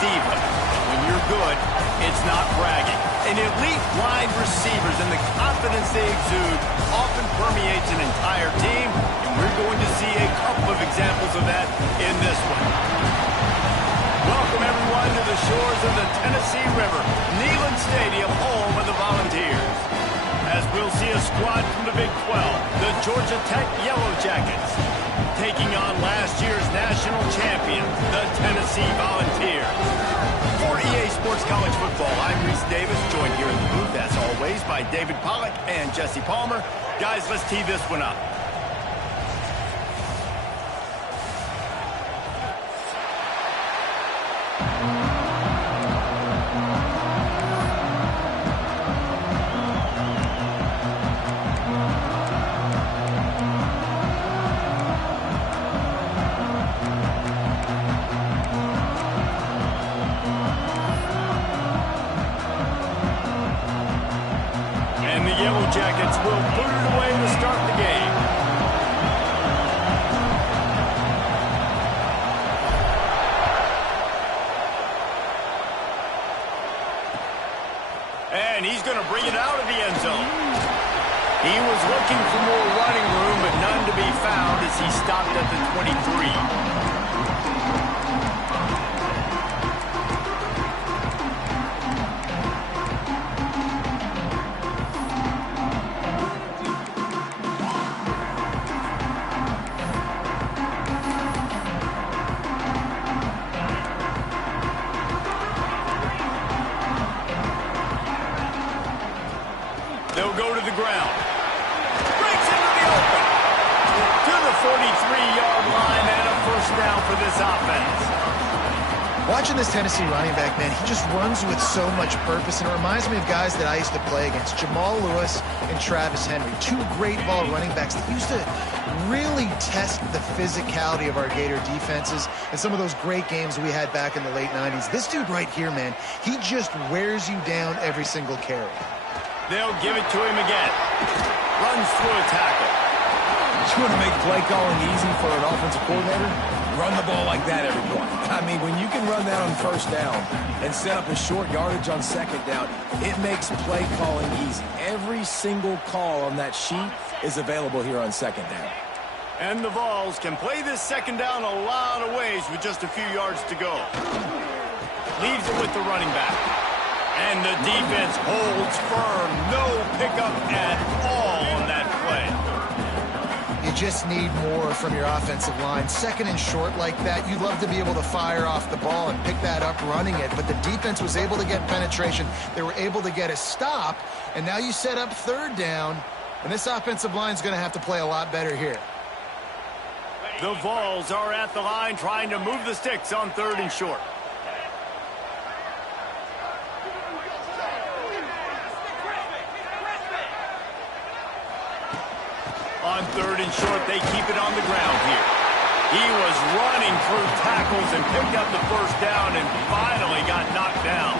diva. When you're good, it's not bragging. And elite wide receivers and the confidence they exude often permeates an entire team, and we're going to see a couple of examples of that in this one. Welcome, everyone, to the shores of the Tennessee River, Neyland Stadium, home of the Volunteers. As we'll see a squad from the Big 12, the Georgia Tech Yellow Jackets, taking on last year's national champion, the Tennessee Volunteers. For EA Sports College Football, I'm Reese Davis, joined here in the booth, as always, by David Pollack and Jesse Palmer. Guys, let's tee this one up. Jackets will put it away to start the game. And he's going to bring it out of the end zone. He was looking for more running room, but none to be found as he stopped at the 23. They'll go to the ground. Breaks into the open. To the 43-yard line and a first down for this offense. Watching this Tennessee running back, man, he just runs with so much purpose, and it reminds me of guys that I used to play against, Jamal Lewis and Travis Henry, two great ball running backs that used to really test the physicality of our Gator defenses and some of those great games we had back in the late 90s. This dude right here, man, he just wears you down every single carry. They'll give it to him again. Runs through a tackle. You want to make play calling easy for an offensive coordinator? Run the ball like that every play. I mean, when you can run that on first down and set up a short yardage on second down, it makes play calling easy. Every single call on that sheet is available here on second down. And the Vols can play this second down a lot of ways with just a few yards to go. Leaves it with the running back. And the defense holds firm. No pickup at all on that play. You just need more from your offensive line. Second and short like that, you'd love to be able to fire off the ball and pick that up running it. But the defense was able to get penetration. They were able to get a stop. And now you set up third down. And this offensive line is going to have to play a lot better here. The Vols are at the line trying to move the sticks on third and short. On third and short, they keep it on the ground here. He was running through tackles and picked up the first down and finally got knocked down.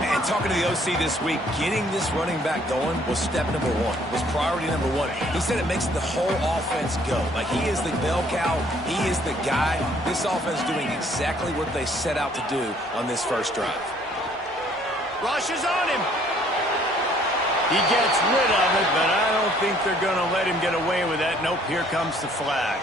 Man, talking to the OC this week, getting this running back going was step number one, was priority number one. He said it makes the whole offense go. Like, he is the bell cow. He is the guy. This offense doing exactly what they set out to do on this first drive. Rushes on him. He gets rid of it, but I don't think they're going to let him get away with that. Nope, here comes the flag.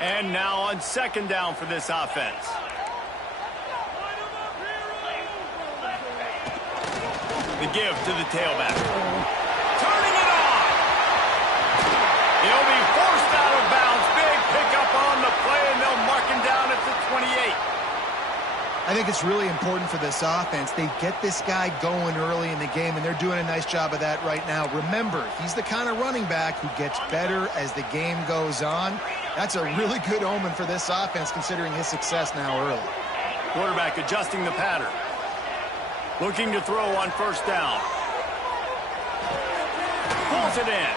And now on second down for this offense. The give to the tailback. Turning it on. He'll be forced out of bounds. Big pickup on the play, and they'll mark him down at the 28. I think it's really important for this offense. They get this guy going early in the game, and they're doing a nice job of that right now. Remember, he's the kind of running back who gets better as the game goes on. That's a really good omen for this offense, considering his success now early. Quarterback adjusting the pattern. Looking to throw on first down. pulls it in.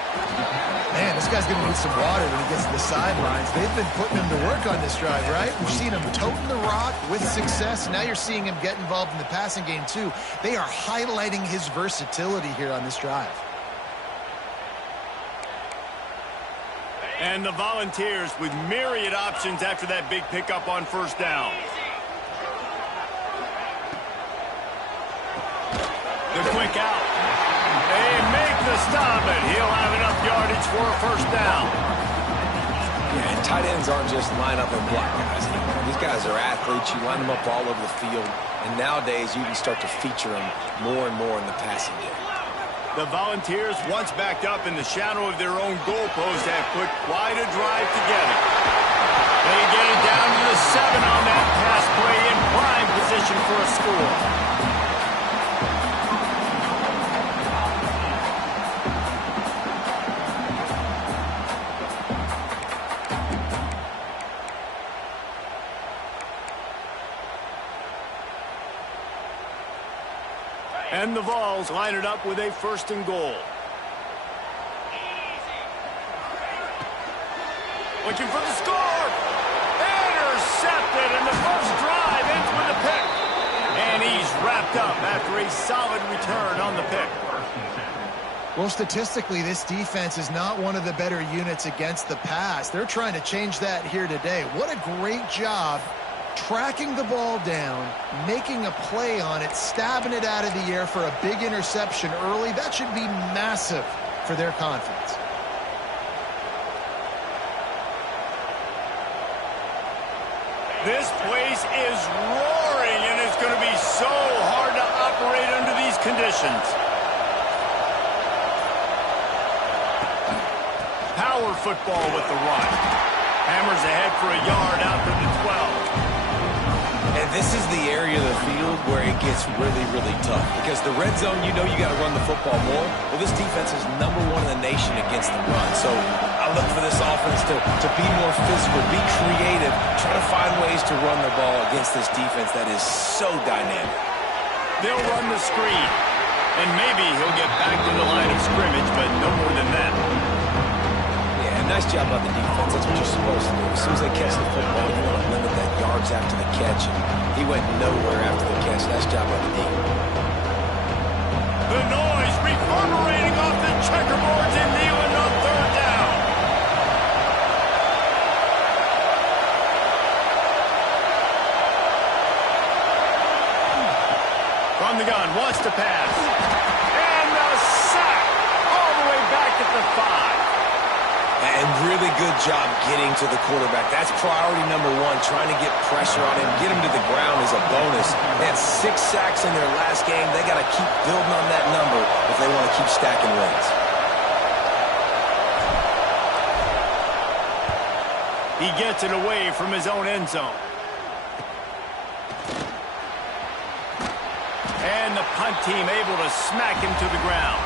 Man, this guy's going to need some water when he gets to the sidelines. They've been putting him to work on this drive, right? We've seen him toting the rock with success. Now you're seeing him get involved in the passing game, too. They are highlighting his versatility here on this drive. And the Volunteers with myriad options after that big pickup on first down. The quick out. They make the stop, and he'll have enough yardage for a first down. Yeah, and tight ends aren't just line up and block guys anymore. These guys are athletes. You line them up all over the field, and nowadays you can start to feature them more and more in the passing game. The Volunteers, once backed up in the shadow of their own goalpost, have put quite a drive together. They get it down to the 7 on that pass play in prime position for a score. And the Vols line it up with a 1st and goal. Looking for the score. Intercepted, and the first drive ends with a pick. And he's wrapped up after a solid return on the pick. Well, statistically, this defense is not one of the better units against the pass. They're trying to change that here today. What a great job tracking the ball down, making a play on it, stabbing it out of the air for a big interception early. That should be massive for their confidence. This place is roaring, and it's going to be so hard to operate under these conditions. Power football with the run. Hammers ahead for a yard out to the 12. And this is the area of the field where it gets really, really tough. Because the red zone, you know you got to run the football more. Well, this defense is #1 in the nation against the run. So I look for this offense to be more physical, be creative, try to find ways to run the ball against this defense that is so dynamic. They'll run the screen. And maybe he'll get back to the line of scrimmage, but no more than that. Nice job by the defense. That's what you're supposed to do. As soon as they catch the football, you want to limit that yards after the catch. And he went nowhere after the catch. Nice job by the D. The noise reverberating off the checkerboards in Leland on 3rd down. From the gun, wants to pass. And the sack all the way back at the 5. And really good job getting to the quarterback. That's priority #1, trying to get pressure on him. Get him to the ground is a bonus. They had 6 sacks in their last game. They got to keep building on that number if they want to keep stacking wins. He gets it away from his own end zone. And the punt team able to smack him to the ground.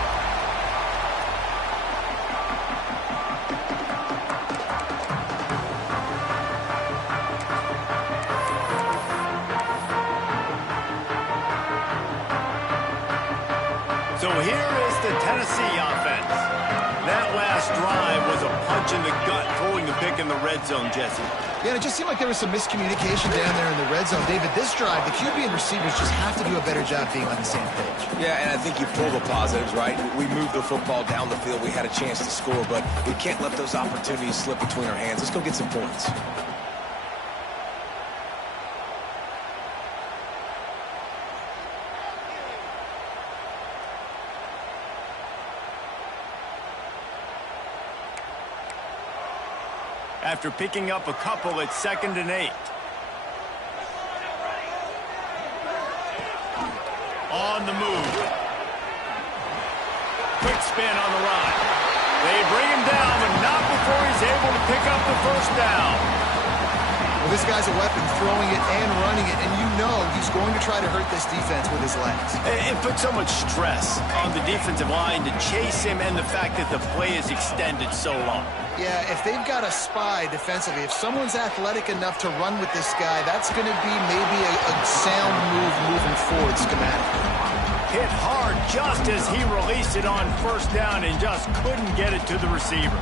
So here is the Tennessee offense. That last drive was a punch in the gut, throwing the pick in the red zone, Jesse. Yeah, it just seemed like there was some miscommunication down there in the red zone. David, this drive, the QB and receivers just have to do a better job being on the same page. Yeah, and I think you pull the positives, right? We moved the football down the field. We had a chance to score, but we can't let those opportunities slip between our hands. Let's go get some points. After picking up a couple at 2nd and 8. On the move. Quick spin on the run. They bring him down, but not before he's able to pick up the first down. Well, this guy's a weapon, throwing it and running it, and you know he's going to try to hurt this defense with his legs. It puts so much stress on the defensive line to chase him, and the fact that the play is extended so long. Yeah, if they've got a spy defensively, if someone's athletic enough to run with this guy, that's going to be maybe a sound move moving forward schematically. Hit hard just as he released it on first down and just couldn't get it to the receiver.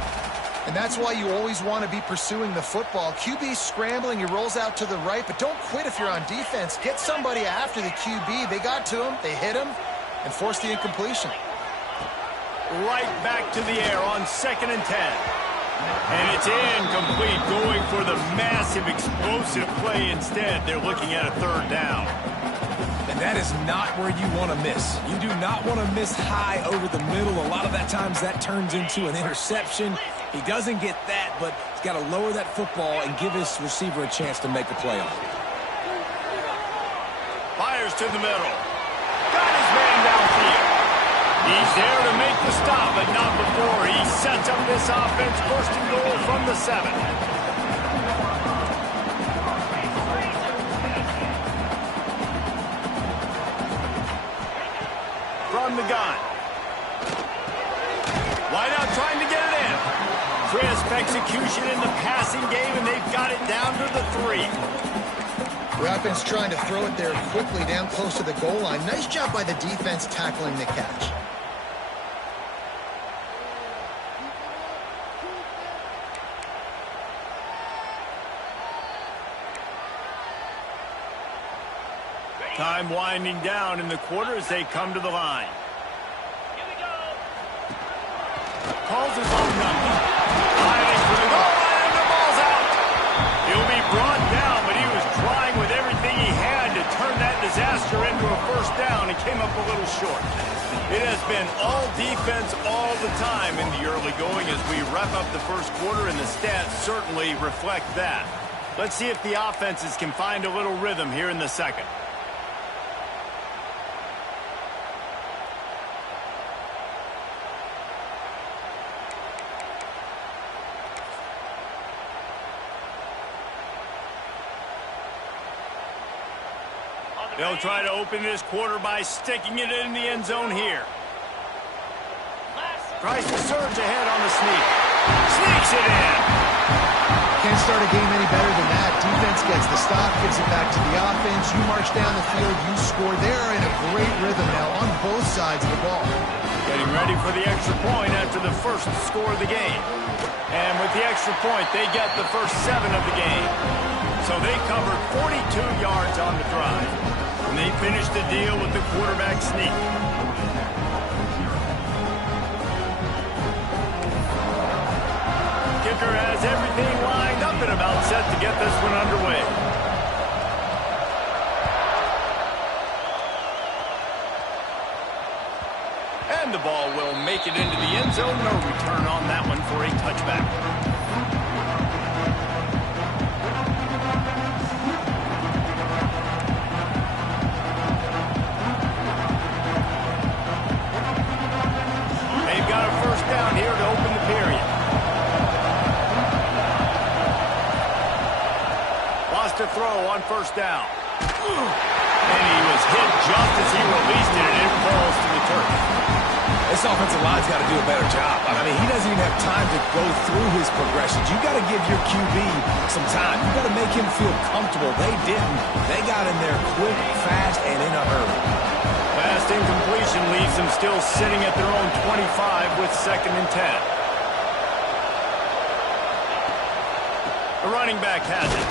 And that's why you always want to be pursuing the football. QB scrambling, he rolls out to the right, but don't quit if you're on defense. Get somebody after the QB. They got to him, they hit him, and forced the incompletion. Right back to the air on 2nd and 10. And it's incomplete, going for the massive explosive play instead. They're looking at a 3rd down. And that is not where you want to miss. You do not want to miss high over the middle. A lot of that times that turns into an interception. He doesn't get that, but he's got to lower that football and give his receiver a chance to make a play on it. Fires to the middle. Got his man downfield. He's there to make the stop, but not before he sets up this offense. 1st and goal from the 7. From the gun. Wide out trying to get it in. Crisp execution in the passing game, and they've got it down to the 3. The offense trying to throw it there quickly down close to the goal line. Nice job by the defense tackling the catch. Time winding down in the quarter as they come to the line. Calls his own number. Fighting for the goal line, and the ball's out. He'll be brought down, but he was trying with everything he had to turn that disaster into a 1st down and came up a little short. It has been all defense all the time in the early going as we wrap up the 1st quarter, and the stats certainly reflect that. Let's see if the offenses can find a little rhythm here in the 2nd. They'll try to open this quarter by sticking it in the end zone here. Tries to surge ahead on the sneak. Sneaks it in. Can't start a game any better than that. Defense gets the stop, gives it back to the offense. You march down the field, you score. They're in a great rhythm now on both sides of the ball. Getting ready for the extra point after the 1st score of the game. And with the extra point, they get the first 7 of the game. So they covered 42 yards on the drive. And they finished the deal with the quarterback sneak. Kicker has everything lined up and about set to get this one underway. And the ball will make it into the end zone. No return on that one for a touchback. Down here to open the period. Lost a throw on 1st down. And he was hit just as he released it, and it falls to the turf. This offensive line's got to do a better job. I mean, he doesn't even have time to go through his progressions. You got to give your QB some time. You got to make him feel comfortable. They didn't. They got in there quick, fast, and in a hurry. Fast incompletion leaves them still sitting at their own 25 with 2nd and 10. The running back has it.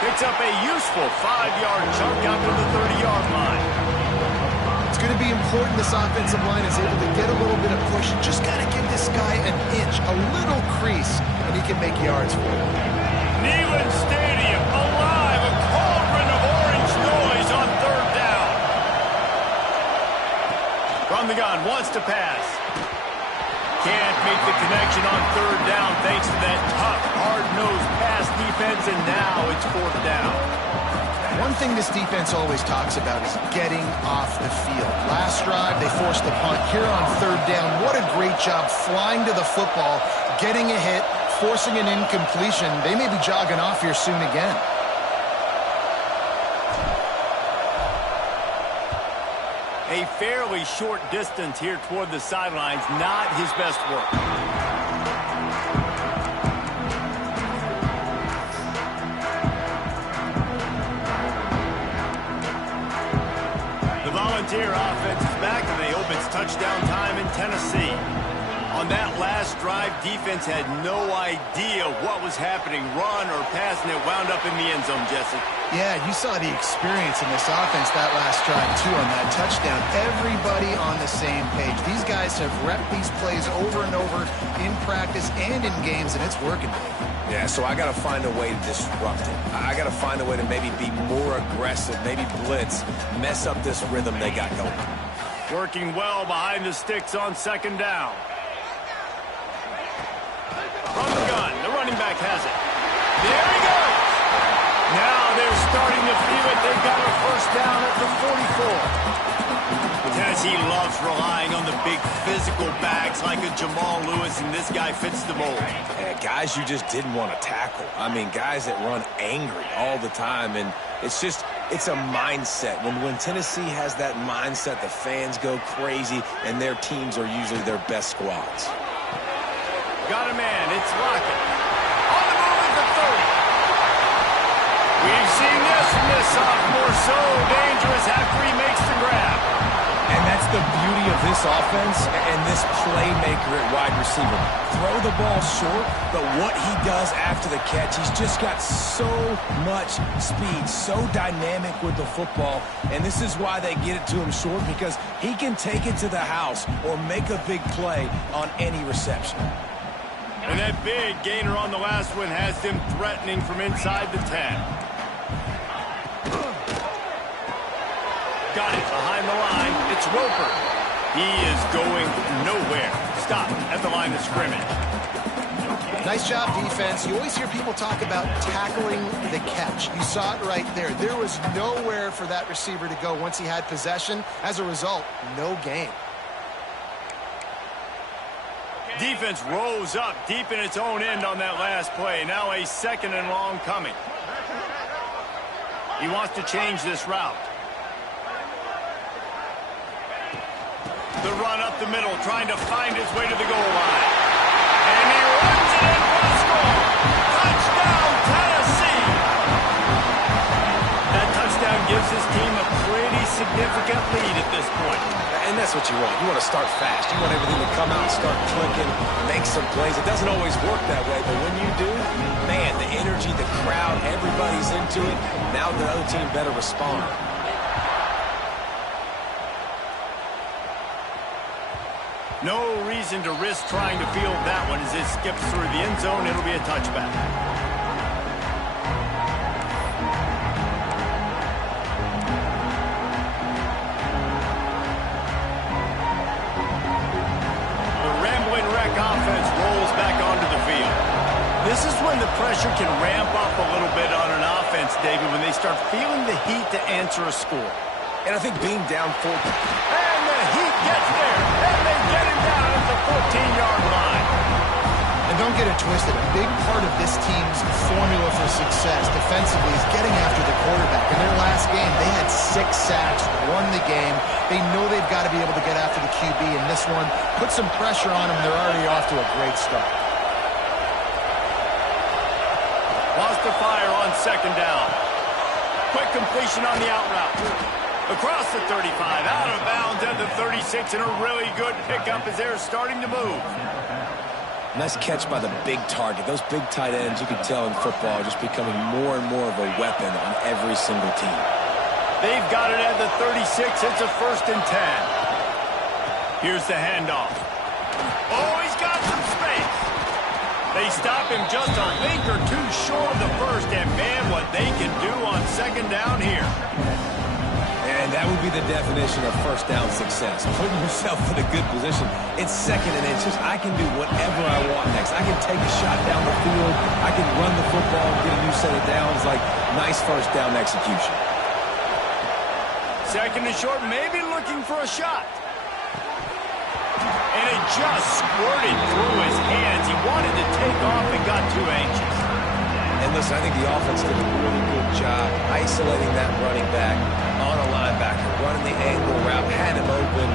Picks up a useful 5-yard chunk out to the 30-yard line. It's going to be important this offensive line is able to get a little bit of push. Just got to give this guy an inch, a little crease, and he can make yards for you. Neyland Stadium alive, a cauldron of orange noise on 3rd down. From the gun, wants to pass. Can't make the connection on 3rd down thanks to that tough, hard-nosed pass defense, and now it's 4th down. One thing this defense always talks about is getting off the field. Last drive, they forced the punt. Here on 3rd down, what a great job flying to the football, getting a hit, forcing an incompletion. They may be jogging off here soon again. A fairly short distance here toward the sidelines, not his best work. The Volunteer It's touchdown time in Tennessee. On that last drive, defense had no idea what was happening, run or pass, and it wound up in the end zone, Jesse. Yeah, you saw the experience in this offense that last drive, too, on that touchdown. Everybody on the same page. These guys have repped these plays over and over in practice and in games, and it's working. Yeah, so I got to find a way to disrupt it. I got to find a way to maybe be more aggressive, maybe blitz, mess up this rhythm they got going. Working well behind the sticks on second down. From the gun, the running back has it. There he goes. Now they're starting to feel it. They've got a first down at the 44. Tennessee loves relying on the big physical backs like a Jamal Lewis, and this guy fits the mold. Yeah, guys you just didn't want to tackle. I mean, guys that run angry all the time, and it's a mindset. When Tennessee has that mindset, the fans go crazy, and their teams are usually their best squads. Got a man. It's Lockett. On the move at the 30. We've seen this from this sophomore. So dangerous after he makes the grab. And that's the beauty of this offense and this playmaker at wide receiver. Throw the ball short, but what he does after the catch, he's just got so much speed, so dynamic with the football. And this is why they get it to him short, because he can take it to the house or make a big play on any reception. And that big gainer on the last one has them threatening from inside the 10. Got it behind the line. It's Roper. He is going nowhere. Stop at the line of scrimmage. Nice job, defense. You always hear people talk about tackling the catch. You saw it right there. There was nowhere for that receiver to go once he had possession. As a result, no gain. Defense rose up deep in its own end on that last play. Now a second and long coming. He wants to change this route. The run up the middle, trying to find his way to the goal line. And he runs it in for the score. Touchdown, Tennessee! That touchdown gives his team a pretty significant lead at this point. And that's what you want. You want to start fast. You want everything to come out, start clicking, make some plays. It doesn't always work that way, but when you do, man, the energy, the crowd, everybody's into it. Now the other team better respond. No reason to risk trying to field that one as it skips through the end zone. It'll be a touchback. Offense rolls back onto the field. This is when the pressure can ramp up a little bit on an offense, David, when they start feeling the heat to answer a score. And I think being down 4. And the heat gets there, and they get him down at the 14-yard line. And don't get it twisted. A big part of this team's formula for success defensively is getting after the quarterback. In their last game, they had 6 sacks, won the game. They know they've got to be able to get after the QB in this one. Put some pressure on them. They're already off to a great start. Lost the fire on second down. Quick completion on the out route. Across the 35, out of bounds at the 36, and a really good pickup as they're starting to move. Nice catch by the big target. Those big tight ends, you can tell in football, are just becoming more and more of a weapon on every single team. They've got it at the 36. It's a 1st and 10. Here's the handoff. Oh, he's got some space. They stop him just a link or two short of the first, and man, what they can do on second down here. And that would be the definition of first down success. Putting yourself in a good position. It's second and inches. I can do whatever I want next. I can take a shot down the field. I can run the football and get a new set of downs. Like, nice first down execution. Second and short, maybe looking for a shot. And it just squirted through his hands. He wanted to take off and got too anxious. And listen, I think the offense did a really good job isolating that running back on a linebacker, running the angle route, had him open.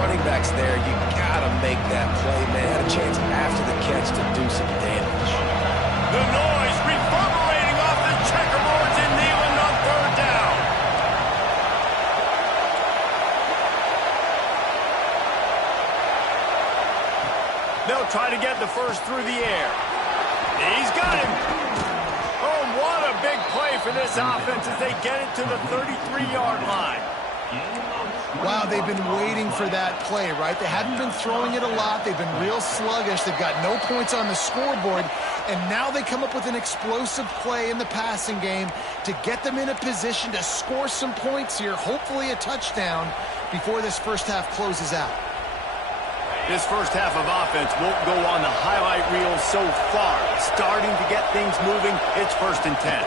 Running back's there. You got to make that play, man. Had a chance after the catch to do some damage. The noise reverberating off the checkerboards in Neyland on third down. They'll try to get the first through the air. He's got him. Oh, what a big play for this offense as they get it to the 33-yard line. Wow, they've been waiting for that play, right? They haven't been throwing it a lot. They've been real sluggish. They've got no points on the scoreboard. And now they come up with an explosive play in the passing game to get them in a position to score some points here, hopefully a touchdown, before this first half closes out. This first half of offense won't go on the highlight reel so far. Starting to get things moving, it's 1st and 10.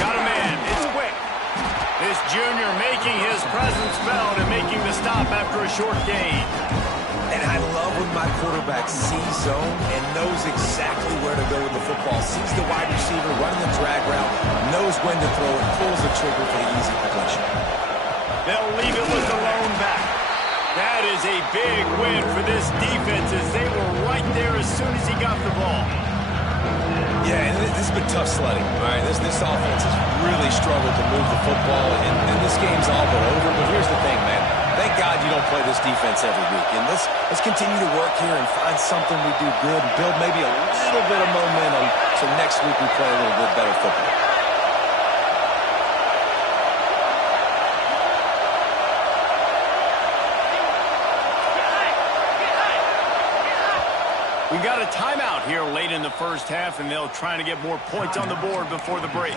Got a man, it's quick. This junior making his presence felt and making the stop after a short gain. And I love when my quarterback sees zone and knows exactly where to go with the football. Sees the wide receiver running the drag route, knows when to throw it, pulls the trigger for the easy completion. They'll leave it with the lone back. That is a big win for this defense as they were right there as soon as he got the ball. Yeah, and this has been tough sledding. All right, this offense has really struggled to move the football, and this game's all but over. But here's the thing, man. Thank God you don't play this defense every week. And let's continue to work here and find something we do good and build maybe a little bit of momentum so next week we play a little bit better football. We got a timeout here late in the first half, and they'll try to get more points on the board before the break.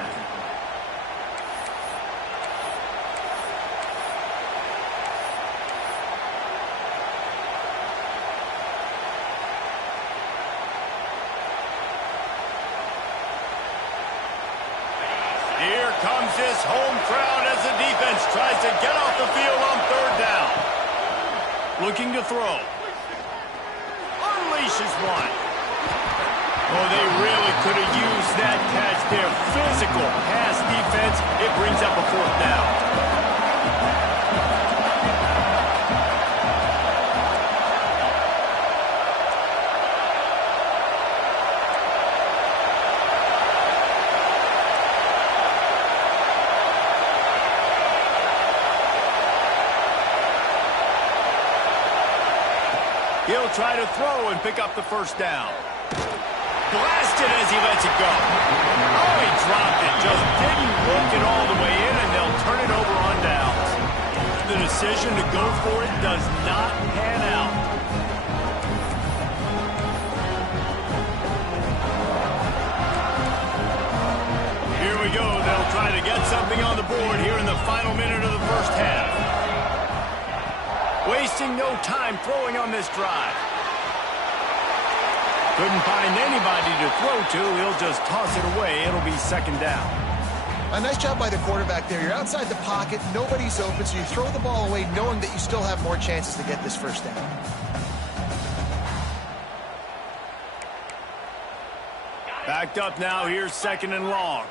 Here comes this home crowd as the defense tries to get off the field on 3rd down. Looking to throw. Unleashes one. Oh, they really could have used that catch there. Physical pass defense. It brings up a 4th down. He'll try to throw and pick up the 1st down. Blasted as he lets it go. Oh, he dropped it. Just didn't look it all the way in, and they'll turn it over on downs. The decision to go for it does not pan out. Here we go. They'll try to get something on the board here in the final minute of the first half. Wasting no time throwing on this drive. Couldn't find anybody to throw to. He'll just toss it away. It'll be 2nd down. A nice job by the quarterback there. You're outside the pocket. Nobody's open, so you throw the ball away knowing that you still have more chances to get this 1st down. Backed up now. Here's 2nd and long.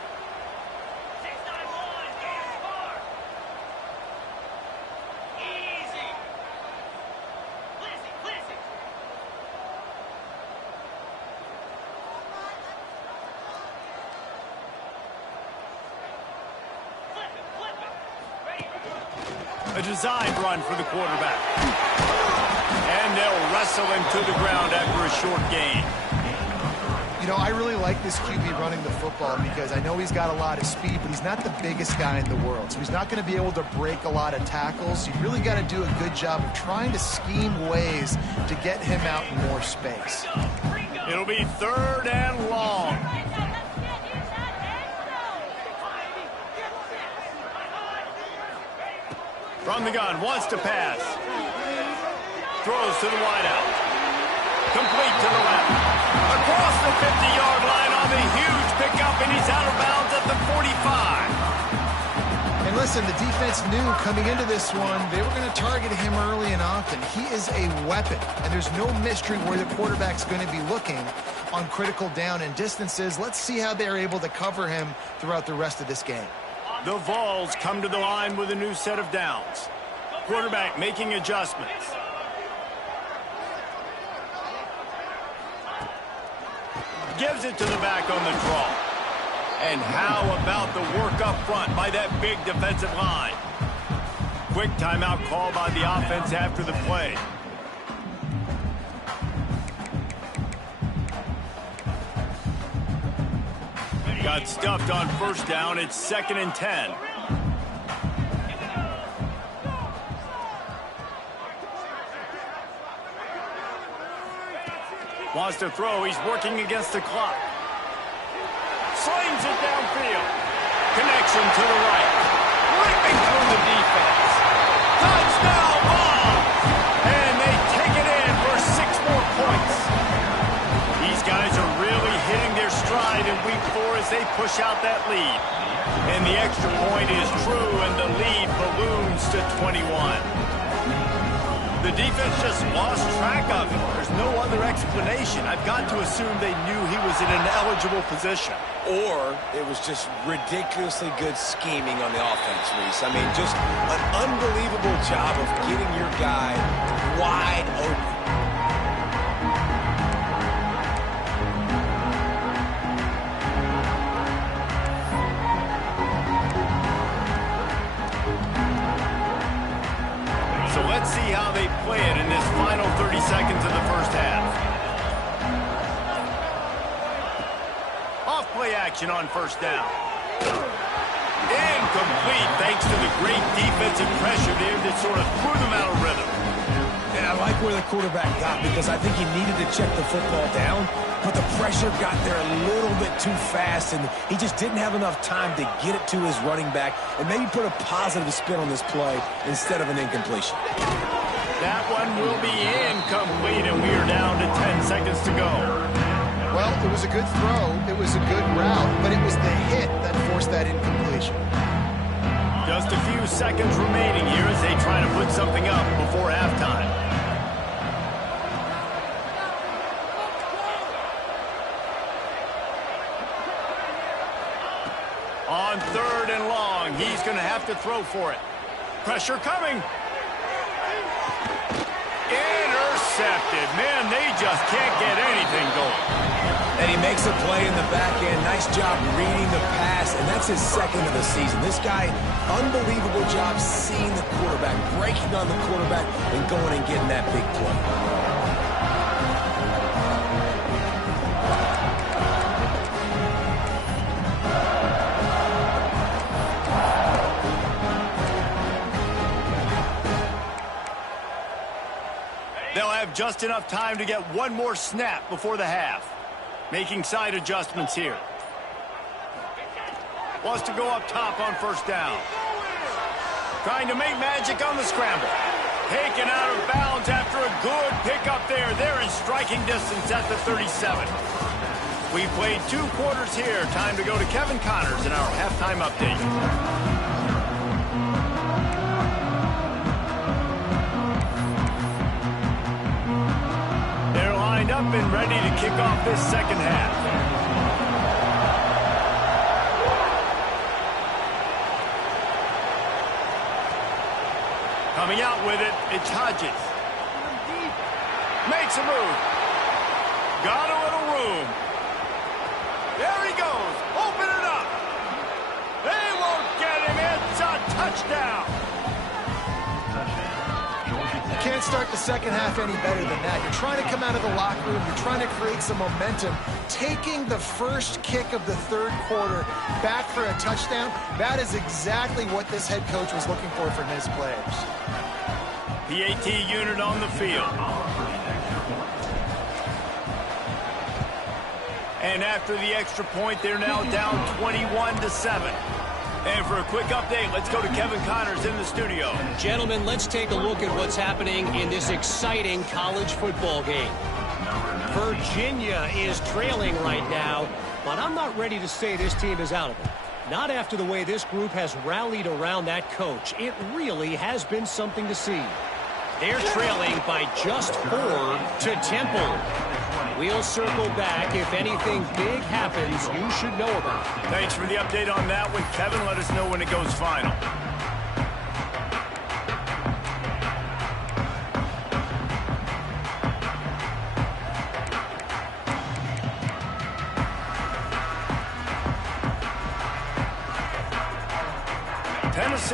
A designed run for the quarterback. And they'll wrestle him to the ground after a short gain. You know, I really like this QB running the football because I know he's got a lot of speed, but he's not the biggest guy in the world. So he's not going to be able to break a lot of tackles. You really got to do a good job of trying to scheme ways to get him out in more space. It'll be 3rd and long. From the gun, wants to pass. Throws to the wideout. Complete to the left. Across the 50-yard line on the huge pickup, and he's out of bounds at the 45. And listen, the defense knew coming into this one, they were going to target him early and often. He is a weapon, and there's no mystery where the quarterback's going to be looking on critical down and distances. Let's see how they're able to cover him throughout the rest of this game. The Vols come to the line with a new set of downs. Quarterback making adjustments. Gives it to the back on the draw. And how about the work up front by that big defensive line? quick timeout call by the offense after the play. Got stuffed on first down. It's 2nd and 10. Wants to throw. He's working against the clock. Slings it downfield. Connection to the right. Ripping through the defense. Touchdown ball. And they take it in for 6 more points. These guys are really hitting their stride in week 4 as they push out that lead. And the extra point is true, and the lead balloons to 21. The defense just lost track of him. There's no other explanation. I've got to assume they knew he was in an eligible position. Or it was just ridiculously good scheming on the offense, Reese. I mean, just an unbelievable job of getting your guy wide open. So let's see how they play it in this final 30 seconds of the first half. Off play action on first down. Incomplete thanks to the great defensive pressure there that sort of threw them out of rhythm. And I like where the quarterback got because I think he needed to check the football down, but the pressure got there a little bit too fast, and he just didn't have enough time to get it to his running back and maybe put a positive spin on this play instead of an incompletion. That one will be incomplete, and we are down to 10 seconds to go. Well, it was a good throw. It was a good route, but it was the hit that forced that incompletion. Just a few seconds remaining here as they try to put something up before halftime. On 3rd and long, he's going to have to throw for it. Pressure coming. Intercepted. Man, they just can't get anything going. And he makes a play in the back end. Nice job reading the pass, and that's his 2nd of the season. This guy, unbelievable job seeing the quarterback, breaking on the quarterback, and going and getting that big play. They'll have just enough time to get one more snap before the half. Making side adjustments here. Wants to go up top on first down. Trying to make magic on the scramble. Taken out of bounds after a good pickup there. They're in striking distance at the 37. We played 2 quarters here. Time to go to Kevin Connors in our halftime update. Up and ready to kick off this second half. Coming out with it, it's Hodges. Makes a move. Got a little room. There he goes. Open it up. They won't get him. It's a touchdown. Can't start the second half any better than that. You're trying to come out of the locker room. You're trying to create some momentum. Taking the first kick of the 3rd quarter back for a touchdown, that is exactly what this head coach was looking for from his players. PAT unit on the field. And after the extra point, they're now down 21-7. And for a quick update, let's go to Kevin Connors in the studio. Gentlemen, let's take a look at what's happening in this exciting college football game. Virginia is trailing right now, but I'm not ready to say this team is out of it. Not after the way this group has rallied around that coach. It really has been something to see. They're trailing by just 4 to Temple. We'll circle back. If anything big happens, you should know about it. Thanks for the update on that one, Kevin. Let us know when it goes final.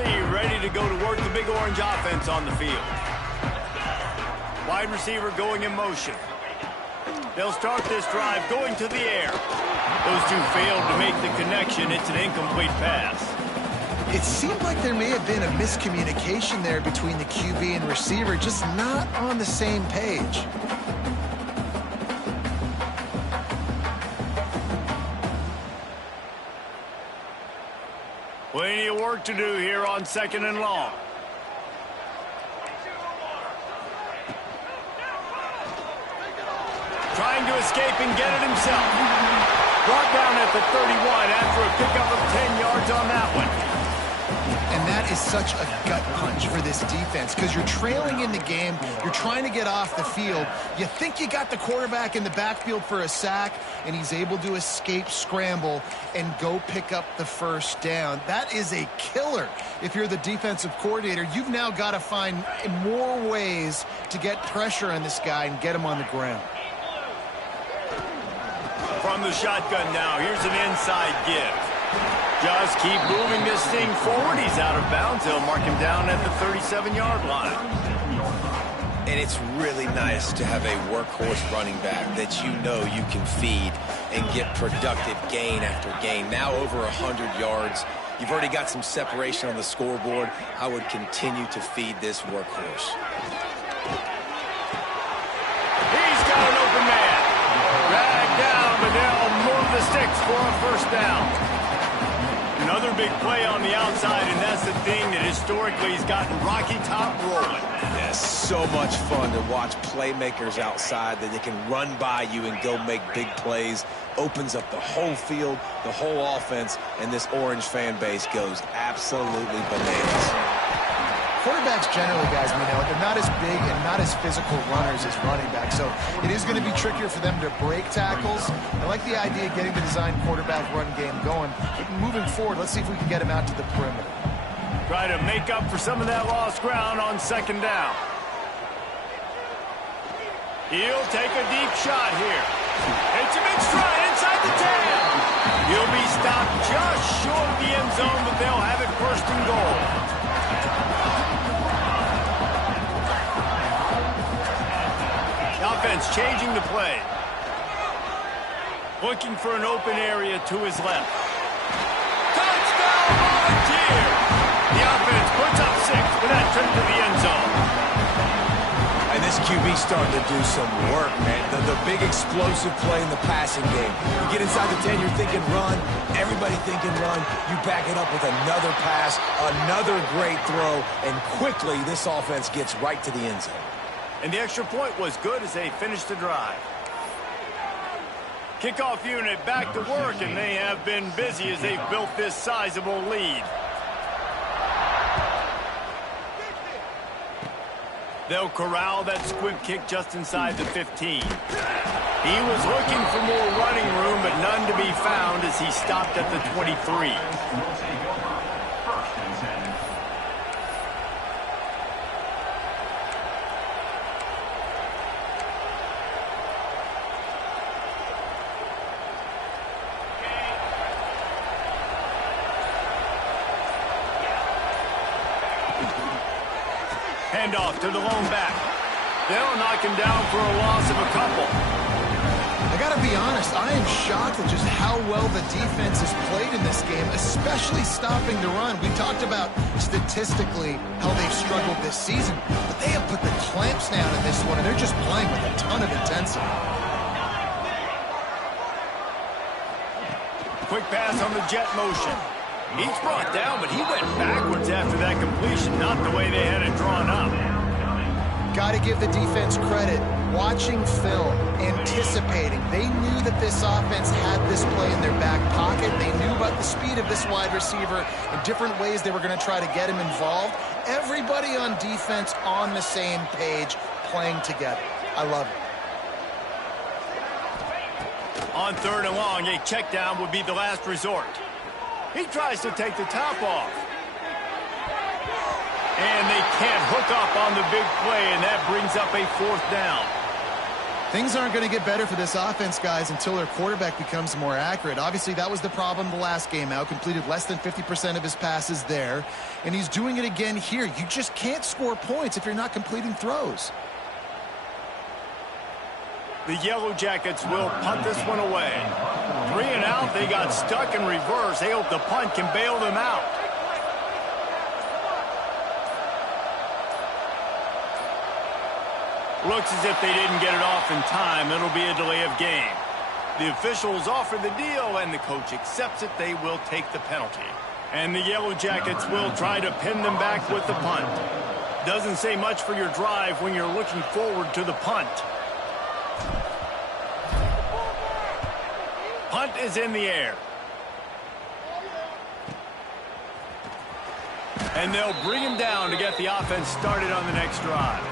see, ready to go to work the Big Orange offense on the field. Wide receiver going in motion. They'll start this drive going to the air. Those two failed to make the connection. It's an incomplete pass. It seemed like there may have been a miscommunication there between the QB and receiver, just not on the same page. Plenty of work to do here on 2nd and long. Trying to escape and get it himself. Brought down at the 31 after a pickup of 10 yards on that one. And that is such a gut punch for this defense because you're trailing in the game. You're trying to get off the field. You think you got the quarterback in the backfield for a sack, and he's able to escape, scramble, and go pick up the first down. That is a killer. If you're the defensive coordinator, you've now got to find more ways to get pressure on this guy and get him on the ground. From the shotgun now, here's an inside give. Just keep moving this thing forward. He's out of bounds. They'll mark him down at the 37-yard line. And it's really nice to have a workhorse running back that you know you can feed and get productive gain after gain. Now over 100 yards. You've already got some separation on the scoreboard. I would continue to feed this workhorse. He's got an open man. Dragged down, but they'll move the sticks for a first down. Another big play on the outside, and that's the thing that historically has gotten Rocky Top rolling. Yeah, so much fun to watch playmakers outside that they can run by you and go make big plays. Opens up the whole field, the whole offense, and this Orange fan base goes absolutely bananas. Quarterbacks generally, guys, they're not as big and not as physical runners as running backs, so it is going to be trickier for them to break tackles. I like the idea of getting the design quarterback run game going. But moving forward, let's see if we can get him out to the perimeter. Try to make up for some of that lost ground on 2nd down. He'll take a deep shot here. It's a big stride inside the 10. He'll be stopped just short of the end zone, but they'll have it 1st and goal. Offense changing the play. Looking for an open area to his left. Touchdown, Volunteer! The offense puts up 6 for that trip to the end zone. And this QB starting to do some work, man. The big explosive play in the passing game. You get inside the 10, you're thinking run. Everybody thinking run. You back it up with another pass, another great throw, and quickly this offense gets right to the end zone. And the extra point was good as they finished the drive. Kickoff unit back to work, and they have been busy as they've built this sizable lead. They'll corral that squib kick just inside the 15. He was looking for more running room, but none to be found as he stopped at the 23. Handoff to the lone back. They'll knock him down for a loss of a couple. I got to be honest, I am shocked at just how well the defense has played in this game, especially stopping the run. We talked about statistically how they've struggled this season, but they have put the clamps down in this one, and they're just playing with a ton of intensity. Quick pass on the jet motion. He's brought down, but he went backwards after that completion, not the way they had it drawn up. Got to give the defense credit. Watching film, anticipating. They knew that this offense had this play in their back pocket. They knew about the speed of this wide receiver and different ways they were going to try to get him involved. Everybody on defense on the same page, playing together. I love it. On 3rd and long, a check down would be the last resort. He tries to take the top off. And they can't hook up on the big play, and that brings up a 4th down. Things aren't going to get better for this offense, guys, until their quarterback becomes more accurate. Obviously, that was the problem the last game out. Completed less than 50% of his passes there. And he's doing it again here. You just can't score points if you're not completing throws. The Yellow Jackets will punt this one away. 3 and out. They got stuck in reverse. They hope the punt can bail them out. Looks as if they didn't get it off in time. It'll be a delay of game. The officials offer the deal, and the coach accepts it. They will take the penalty. And the Yellow Jackets will try to pin them back with the punt. Doesn't say much for your drive when you're looking forward to the punt. Punt is in the air. And they'll bring him down to get the offense started on the next drive.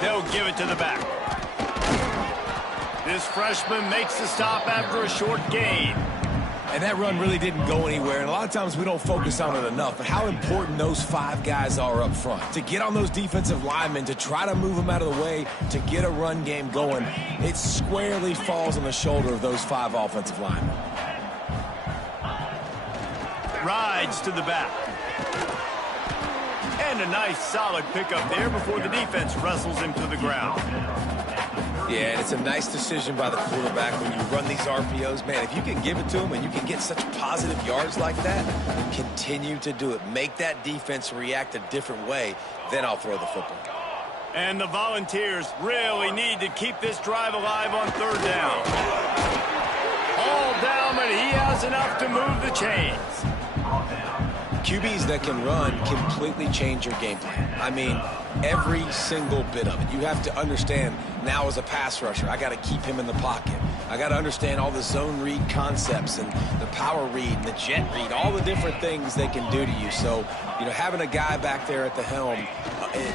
They'll give it to the back. This freshman makes the stop after a short gain. And that run really didn't go anywhere. And a lot of times we don't focus on it enough. But how important those 5 guys are up front. To get on those defensive linemen, to try to move them out of the way, to get a run game going, it squarely falls on the shoulder of those 5 offensive linemen. Rides to the back. And a nice solid pickup there before the defense wrestles him to the ground. Yeah, and it's a nice decision by the quarterback when you run these RPOs. Man, if you can give it to him and you can get such positive yards like that, continue to do it. Make that defense react a different way, then I'll throw the football. And the Volunteers really need to keep this drive alive on 3rd down. All down, but he has enough to move the chains. QBs that can run completely change your game plan. I mean, every single bit of it. You have to understand now as a pass rusher, I got to keep him in the pocket. I got to understand all the zone read concepts and the power read and the jet read, all the different things they can do to you. So, you know, having a guy back there at the helm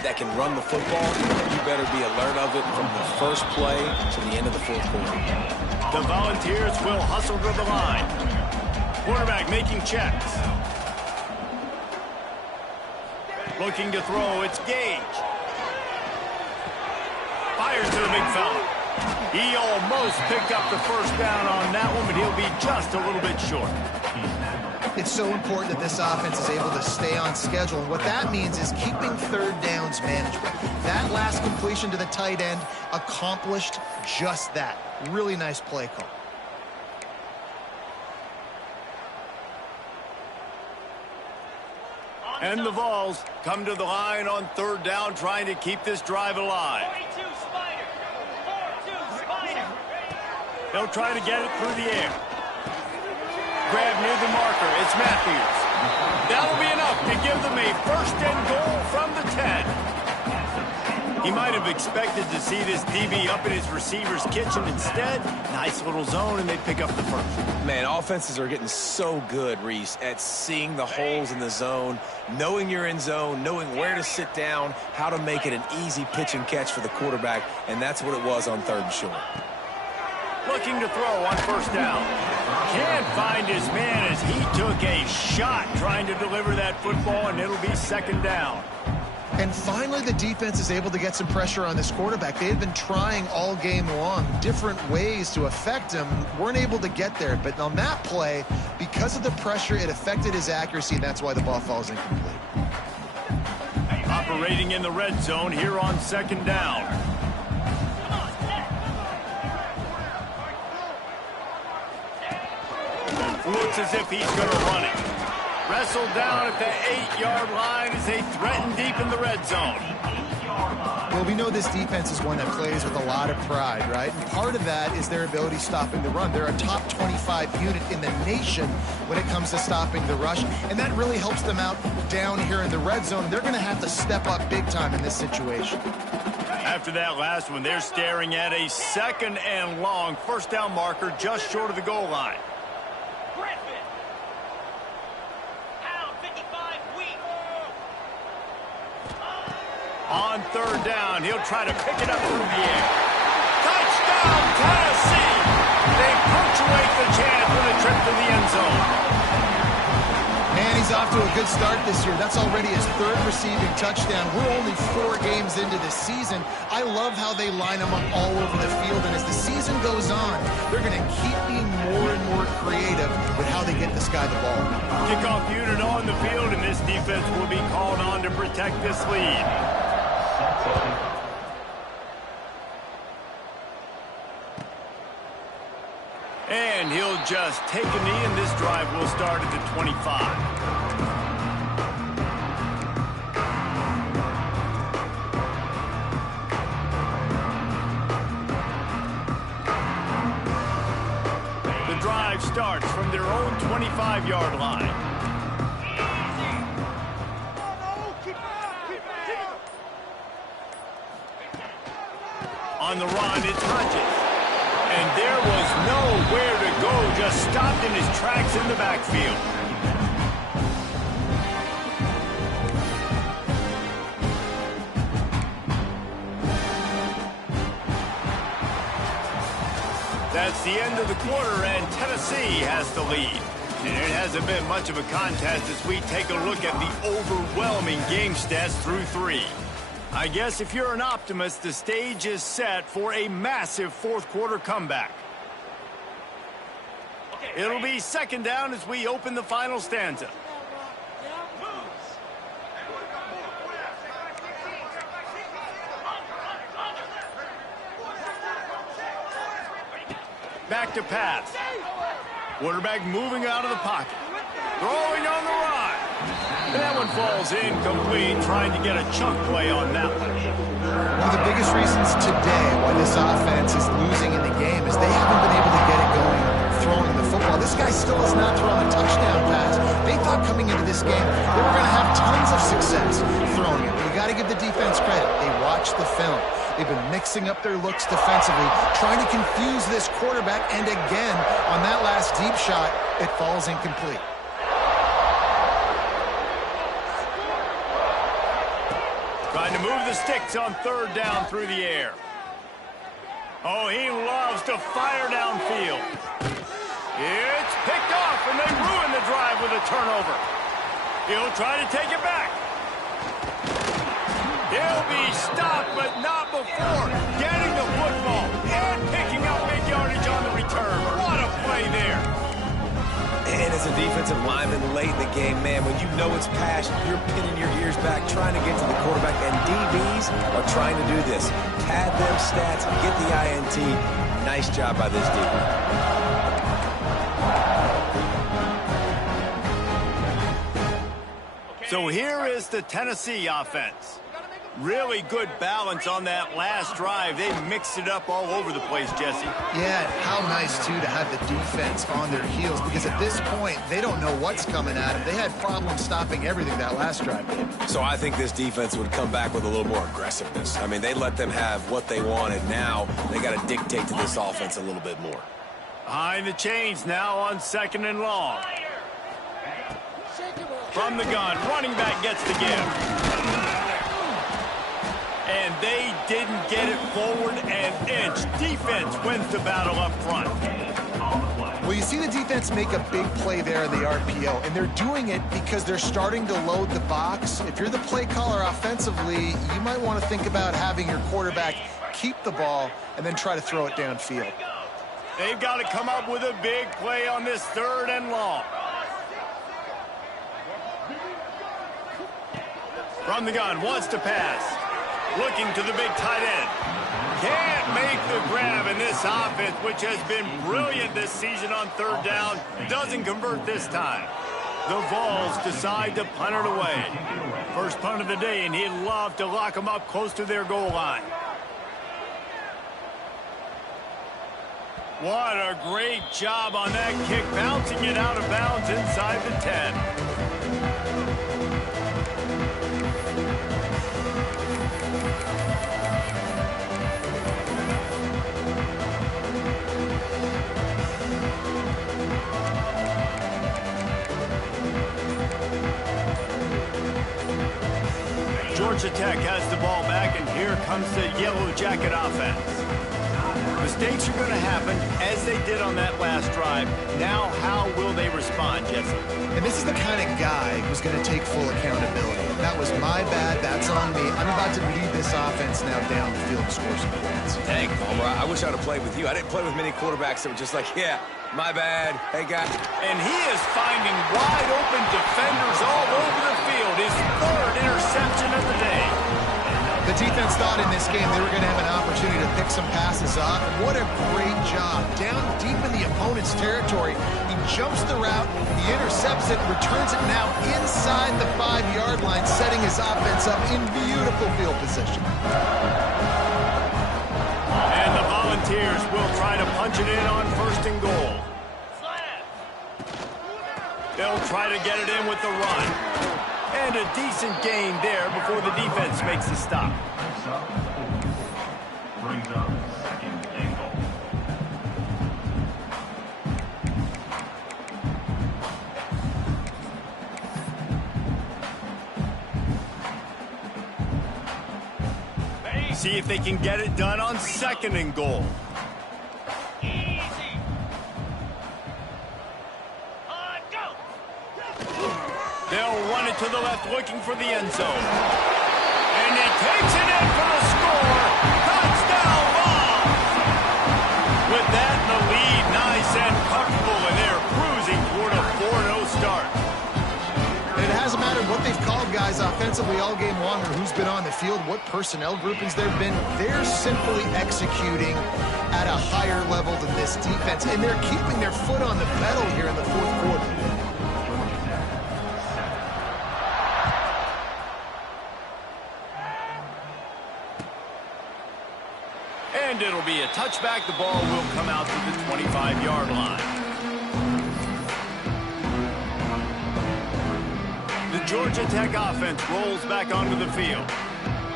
that can run the football, you better be alert of it from the first play to the end of the 4th quarter. The Volunteers will hustle to the line. Quarterback making checks. Looking to throw, it's Gage. Fires to the big fella. He almost picked up the 1st down on that one, but he'll be just a little bit short. It's so important that this offense is able to stay on schedule. And what that means is keeping 3rd downs manageable. That last completion to the tight end accomplished just that. Really nice play call. And the Vols come to the line on 3rd down, trying to keep this drive alive. They'll try to get it through the air. Grab near the marker. It's Matthews. That'll be enough to give them a 1st and goal from the 10. He might have expected to see this DB up in his receiver's kitchen. Instead, nice little zone, and they pick up the 1st. Man, offenses are getting so good, Reese, at seeing the holes in the zone, knowing you're in zone, knowing where to sit down, how to make it an easy pitch and catch for the quarterback, and that's what it was on 3rd and short. Looking to throw on 1st down. Can't find his man as he took a shot trying to deliver that football, and it'll be 2nd down. And finally, the defense is able to get some pressure on this quarterback. They had been trying all game long different ways to affect him. Weren't able to get there. But on that play, because of the pressure, it affected his accuracy. And that's why the ball falls incomplete. Operating in the red zone here on 2nd down. Looks as if he's going to run it. Wrestled down at the 8-yard line as they threaten deep in the red zone. Well, we know this defense is one that plays with a lot of pride, right? And part of that is their ability stopping the run. They're a top 25 unit in the nation when it comes to stopping the rush, and that really helps them out down here in the red zone. They're going to have to step up big time in this situation. After that last one, they're staring at a 2nd and long 1st down marker just short of the goal line. On third down, he'll try to pick it up through the air. Touchdown, Tennessee! They punctuate the chance with a trip to the end zone. And he's off to a good start this year. That's already his third receiving touchdown. We're only 4 games into this season. I love how they line him up all over the field. And as the season goes on, they're going to keep being more and more creative with how they get this guy the ball. Kickoff unit on the field, and this defense will be called on to protect this lead. And he'll just take a knee, and this drive will start at the 25. The drive starts from their own 25-yard line. On the run, it's Hodges. And there was nowhere to go, just stopped in his tracks in the backfield. That's the end of the quarter, and Tennessee has the lead. And it hasn't been much of a contest as we take a look at the overwhelming game stats through 3. I guess if you're an optimist, the stage is set for a massive fourth quarter comeback. It'll be second down as we open the final stanza. Back to pass. Quarterback moving out of the pocket. Throwing on the run. That one falls incomplete, trying to get a chunk play on that one. One of the biggest reasons today why this offense is losing in the game is they haven't been able to get it going throwing the football. This guy still has not thrown a touchdown pass. They thought coming into this game they were going to have tons of success throwing it. But you got to give the defense credit. They watched the film. They've been mixing up their looks defensively, trying to confuse this quarterback, and again, on that last deep shot, it falls incomplete. Trying to move the sticks on third down through the air. Oh, he loves to fire downfield. It's picked off, and they ruin the drive with a turnover. He'll try to take it back. He'll be stopped, but not before getting the football and picking up big yardage on the return. What a play there. And as a defensive lineman late in the game, man, when you know it's passed, you're pinning your ears back, trying to get to the quarterback, and DBs are trying to do this. Pad them stats, get the INT. Nice job by this defense. So here is the Tennessee offense. Really good balance on that last drive. They mixed it up all over the place, Jesse. Yeah, how nice, too, to have the defense on their heels, because at this point, they don't know what's coming at them. They had problems stopping everything that last drive did. So I think this defense would come back with a little more aggressiveness. I mean, they let them have what they wanted. Now they got to dictate to this offense a little bit more. Behind the chains now on second and long. From the gun, running back gets the give. And they didn't get it forward an inch. Defense wins the battle up front. Well, you see the defense make a big play there in the RPO, and they're doing it because they're starting to load the box. If you're the play caller offensively, you might want to think about having your quarterback keep the ball and then try to throw it downfield. They've got to come up with a big play on this third and long. From the gun, wants to pass. Looking to the big tight end. Can't make the grab, in this offense, which has been brilliant this season on third down, doesn't convert this time. The Vols decide to punt it away. First punt of the day, and he'd love to lock them up close to their goal line. What a great job on that kick, bouncing it out of bounds inside the 10. Georgia Tech has the ball back, and here comes the Yellow Jacket offense. Mistakes are going to happen, as they did on that last drive. Now, how will they respond, Jesse? And this is the kind of guy who's going to take full accountability. That was my bad. That's on me. I'm about to lead this offense now down the field and score some points. Dang, Palmer, I wish I would have played with you. I didn't play with many quarterbacks that were just like, yeah, my bad. Hey, guy. And he is finding wide open defenders all over the field. His third interception of the day. The defense thought in this game they were going to have an opportunity to pick some passes off. And what a great job. Down deep in the opponent's territory, he jumps the route, he intercepts it, returns it now inside the 5-yard line, setting his offense up in beautiful field position. And the Volunteers will try to punch it in on 1st and goal. They'll try to get it in with the run. And a decent gain there before the defense makes the stop. Brings up 2nd and goal. See if they can get it done on 2nd and goal. They'll run it to the left, looking for the end zone. And he takes it in for the score. Touchdown, Vols! With that in the lead, nice and comfortable, and they're cruising toward a 4-0 start. And it hasn't mattered what they've called guys offensively all game long or who's been on the field, what personnel groupings there have been. They're simply executing at a higher level than this defense, and they're keeping their foot on the pedal here in the 4th quarter. And it'll be a touchback. The ball will come out to the 25-yard line. The Georgia Tech offense rolls back onto the field.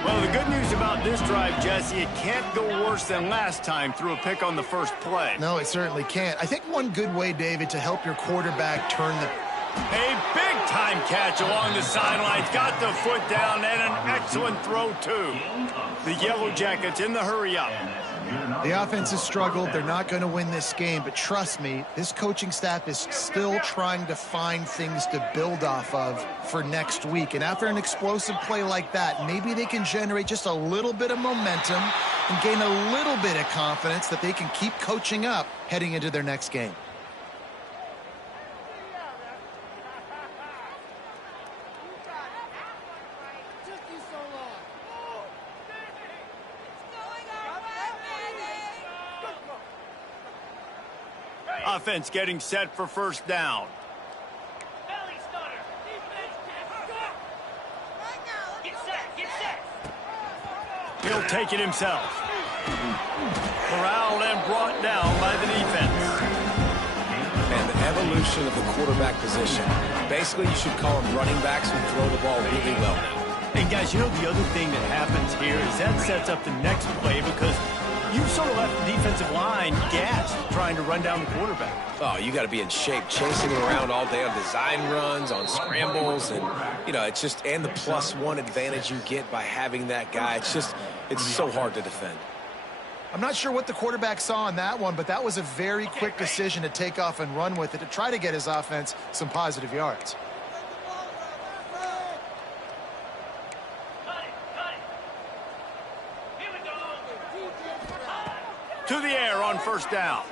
Well, the good news about this drive, Jesse, it can't go worse than last time through a pick on the first play. No, it certainly can't. I think one good way, David, to help your quarterback turn the... A big-time catch along the sidelines. Got the foot down, and an excellent throw, too. The Yellow Jackets in the hurry-up. The offense has struggled. They're not going to win this game, but trust me, this coaching staff is still trying to find things to build off of for next week. And after an explosive play like that, maybe they can generate just a little bit of momentum and gain a little bit of confidence that they can keep coaching up heading into their next game. Offense getting set for 1st down. He'll take it himself. Corralled and brought down by the defense. And the evolution of the quarterback position. Basically, you should call them running backs who throw the ball really well now. And guys, you know the other thing that happens here is that sets up the next play because you sort of left the defensive line gassed trying to run down the quarterback. Oh, you got to be in shape, chasing him around all day on design runs, on scrambles, and, you know, it's just, and the +1 advantage you get by having that guy. It's so hard to defend. I'm not sure what the quarterback saw on that one, but that was a very quick decision to take off and run with it to try to get his offense some positive yards. To the air on 1st down.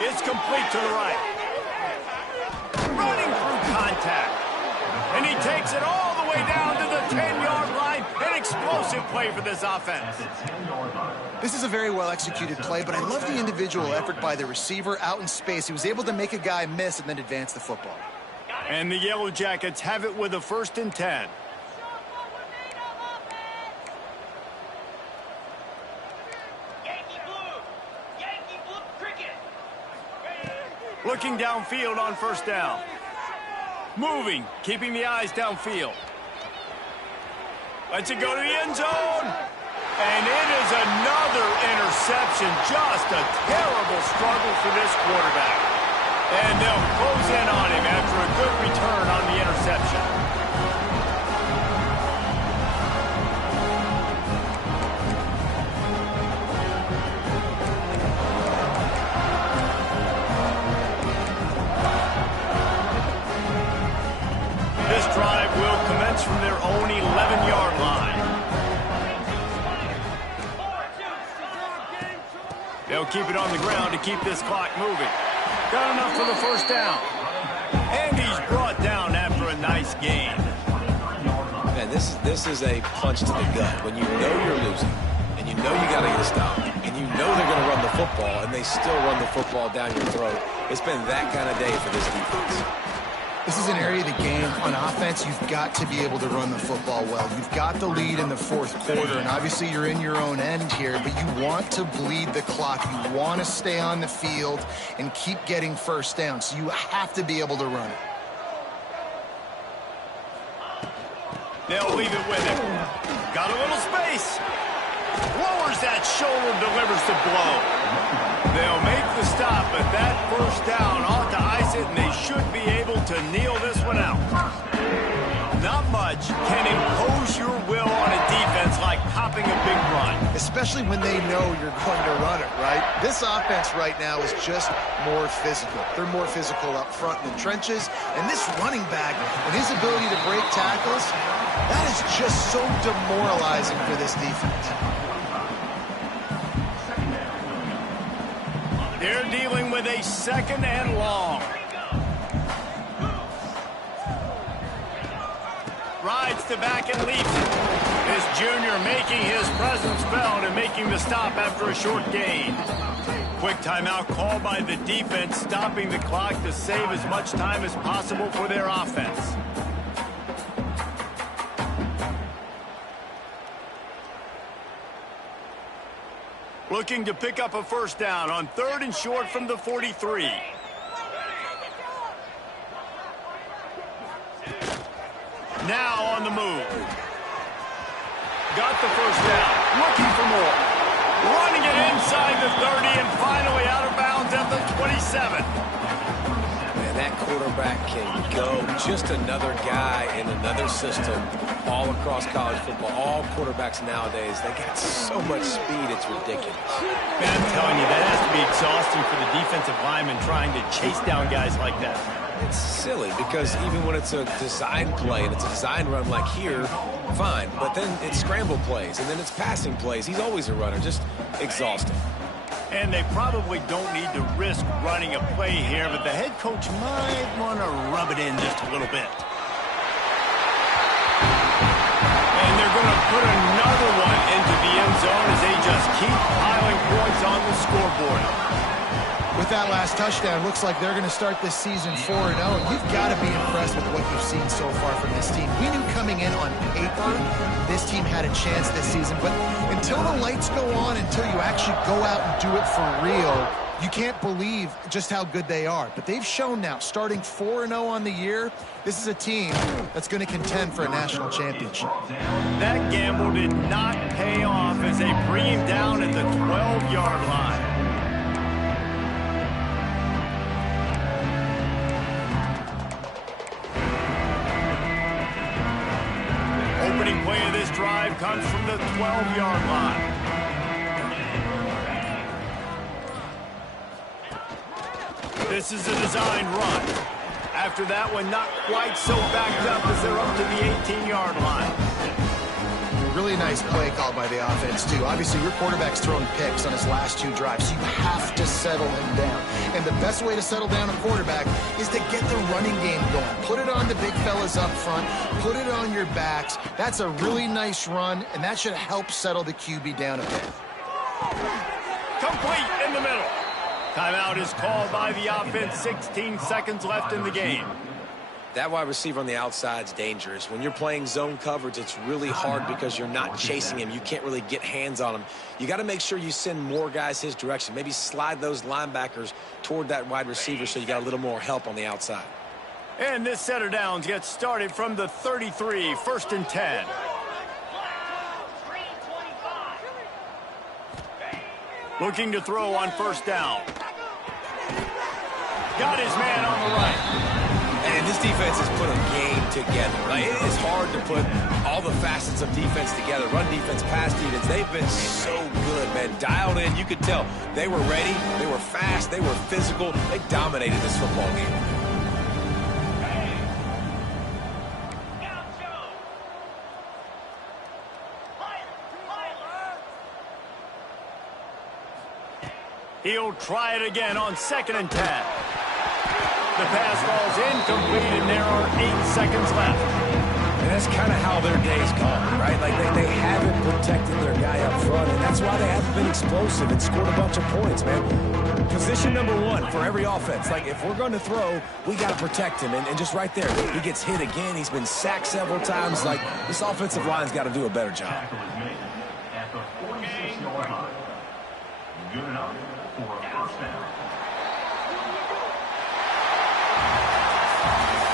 It's complete to the right. Running through contact. And he takes it all the way down to the 10-yard line. An explosive play for this offense. This is a very well-executed play, but I love the individual effort by the receiver out in space. He was able to make a guy miss and then advance the football. And the Yellow Jackets have it with a 1st and 10. Looking downfield on 1st down. Moving, keeping the eyes downfield. Lets it go to the end zone. And it is another interception. Just a terrible struggle for this quarterback. And they'll close in on him after a good return on the interception. drive will commence from their own 11-yard line. They'll keep it on the ground to keep this clock moving. Got enough for the first down. And he's brought down after a nice gain. Man, this is a punch to the gut. When you know you're losing, and you know you got to get a stop, and you know they're going to run the football, and they still run the football down your throat. It's been that kind of day for this defense. This is an area of the game. On offense, you've got to be able to run the football well. You've got the lead in the fourth quarter, and obviously you're in your own end here, but you want to bleed the clock. You want to stay on the field and keep getting first down, so you have to be able to run it. They'll leave it with him. Got a little space. Lowers that shoulder, delivers the blow. They'll make the stop, but that first down ought to ice it, and they should be able to kneel this one out. Not much can impose your will on a defense like popping a big run. Especially when they know you're going to run it, right? This offense right now is just more physical. They're more physical up front in the trenches, and this running back and his ability to break tackles, that is just so demoralizing for this defense. They're dealing with a second and long. Rides the back and leaps it. This junior making his presence felt and making the stop after a short gain. Quick timeout called by the defense, stopping the clock to save as much time as possible for their offense. Looking to pick up a first down on 3rd and short from the 43. Now on the move. Got the first down. Looking for more. Running it inside the 30 and finally out of bounds at the 27. Man, that quarterback can go. Just another guy in another system all across college football. All quarterbacks nowadays, they got so much speed, it's ridiculous. Man, I'm telling you, that has to be exhausting for the defensive lineman trying to chase down guys like that. It's silly because even when it's a design play and it's a design run like here, fine. But then it's scramble plays and then it's passing plays. He's always a runner, just exhausting. And they probably don't need to risk running a play here, but the head coach might want to rub it in just a little bit. And they're going to put another one into the end zone as they just keep piling points on the scoreboard. With that last touchdown, looks like they're going to start this season 4-0. You've got to be impressed with what you've seen so far from this team. We knew coming in on paper this team had a chance this season, but until the lights go on, until you actually go out and do it for real, you can't believe just how good they are. But they've shown now, starting 4-0 on the year, this is a team that's going to contend for a national championship. That gamble did not pay off as they bring him down at the 12-yard line. Opening play of this drive comes from the 12-yard line. This is a design run. After that one, not quite so backed up as they're up to the 18-yard line. Really nice play call by the offense, too. Obviously, your quarterback's thrown picks on his last 2 drives, so you have to settle him down. And the best way to settle down a quarterback is to get the running game going. Put it on the big fellas up front. Put it on your backs. That's a really nice run, and that should help settle the QB down a bit. Complete in the middle. Timeout is called by the offense. 16 seconds left in the game. That wide receiver on the outside is dangerous. When you're playing zone coverage, it's really hard because you're not chasing him. You can't really get hands on him. You got to make sure you send more guys his direction. Maybe slide those linebackers toward that wide receiver so you got a little more help on the outside. And this set of downs gets started from the 33, 1st and 10. Looking to throw on 1st down. Got his man on the right. And this defense has put a game together. Like, it is hard to put all the facets of defense together. Run defense, pass defense. They've been so good, man. Dialed in. You could tell they were ready. They were fast. They were physical. They dominated this football game. He'll try it again on 2nd and 10. The pass falls incomplete, and there are 8 seconds left. And that's kind of how their day's gone, right? Like they haven't protected their guy up front, and that's why they haven't been explosive and scored a bunch of points, man. Position number 1 for every offense. Like, if we're going to throw, we got to protect him. And just right there, he gets hit again. He's been sacked several times. Like, this offensive line's got to do a better job. Tackle is made at the 46-yard line. Good enough for a first down.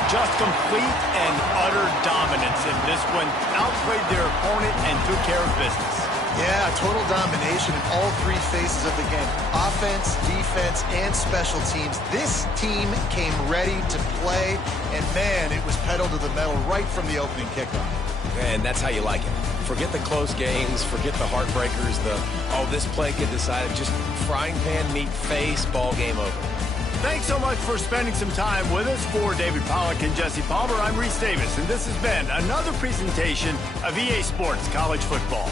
Just complete and utter dominance in this one. Outplayed their opponent and took care of business. Yeah, total domination in all 3 phases of the game. Offense, defense, and special teams. This team came ready to play, and man, it was pedal to the metal right from the opening kickoff. And that's how you like it. Forget the close games, forget the heartbreakers, this play could decide it. Just frying pan, meat face, ball game over. Thanks so much for spending some time with us. For David Pollack and Jesse Palmer, I'm Reese Davis, and this has been another presentation of EA Sports College Football.